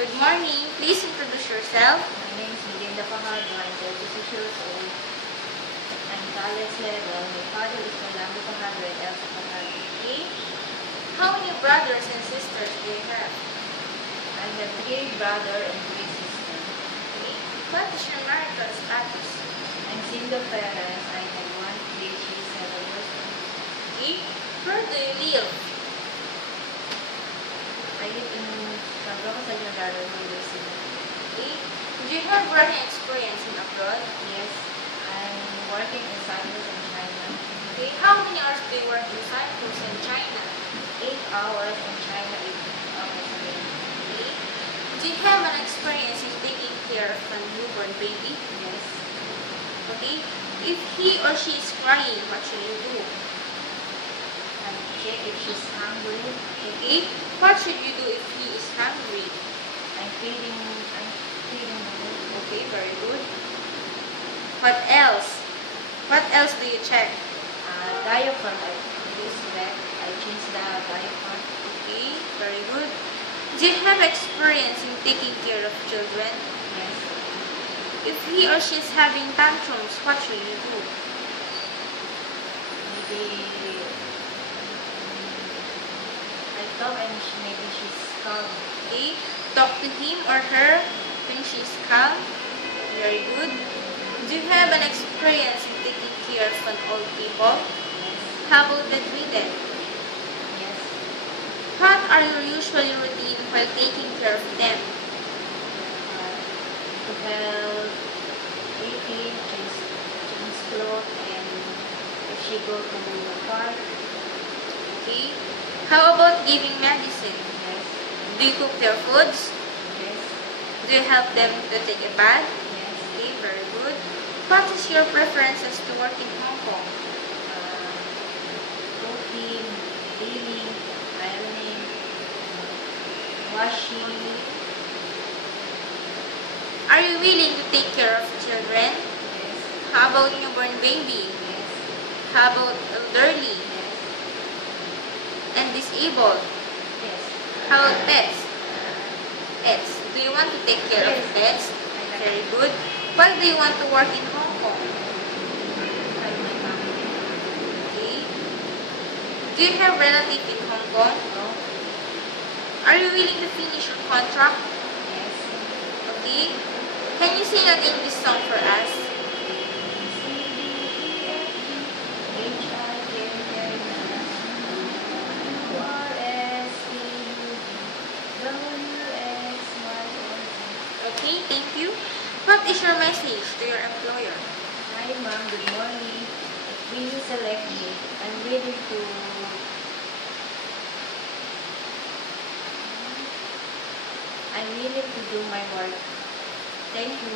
Good morning. Please introduce yourself. My name is Melinda Fajardo. I'm 36 years old. I'm college level. My father is Orlando Fajardo and Elsa Fajardo. Okay. How many brothers and sisters do you have? I have 3 brothers and 3 sisters. Okay. What is your marital status? I'm single parents. I have 1 PhD, 7 years old. Okay. Where do you live? I live in San Roque Garden University. Okay. Do you have working experience in abroad? Yes, I'm working in Cyprus and China. Okay. How many hours do you work in Cyprus and China? 8 hours in China, 8 hours a day. Okay. Do you have an experience in taking care of a newborn baby? Yes. Okay. If he or she is crying, what should you do? I check if she's hungry. Okay. What should you do if he is hungry? I'm feeding her. Okay, very good. What else? What else do you check? Diaper. I use wet. I change the diaper. Okay, very good. Do you have experience in taking care of children? Yes. If he or she is having tantrums, what should you do? Maybe I talk and maybe she's calm. Okay, talk to him or her when she is calm. Very good. Do you have an experience in taking care of an old people? Yes. How about bedridden? Yes. What are your usual routine while taking care of them? To help eating, change clothes, and if she go to the park. Okay. How about giving medicine? Yes. Do you cook their foods? Yes. Do you help them to take a bath? Yes. Okay, very good. What is your preferences to work in Hong Kong? Cooking, cleaning, ironing, washing. Are you willing to take care of children? Yes. How about newborn baby? Yes. How about elderly Yes. and disabled? Yes. How about pets? Pets. Do you want to take care of Yes. pets? I like Very good. Why do you want to work in Hong Kong? like my family. Okay. Do you have relatives in Hong Kong? No? Are you willing to finish your contract? Yes. Okay. Can you sing an English song for us? Okay, thank you. What is your message to your employer? Hi ma'am, good morning. Will you select me? I'm willing to do my work. Thank you.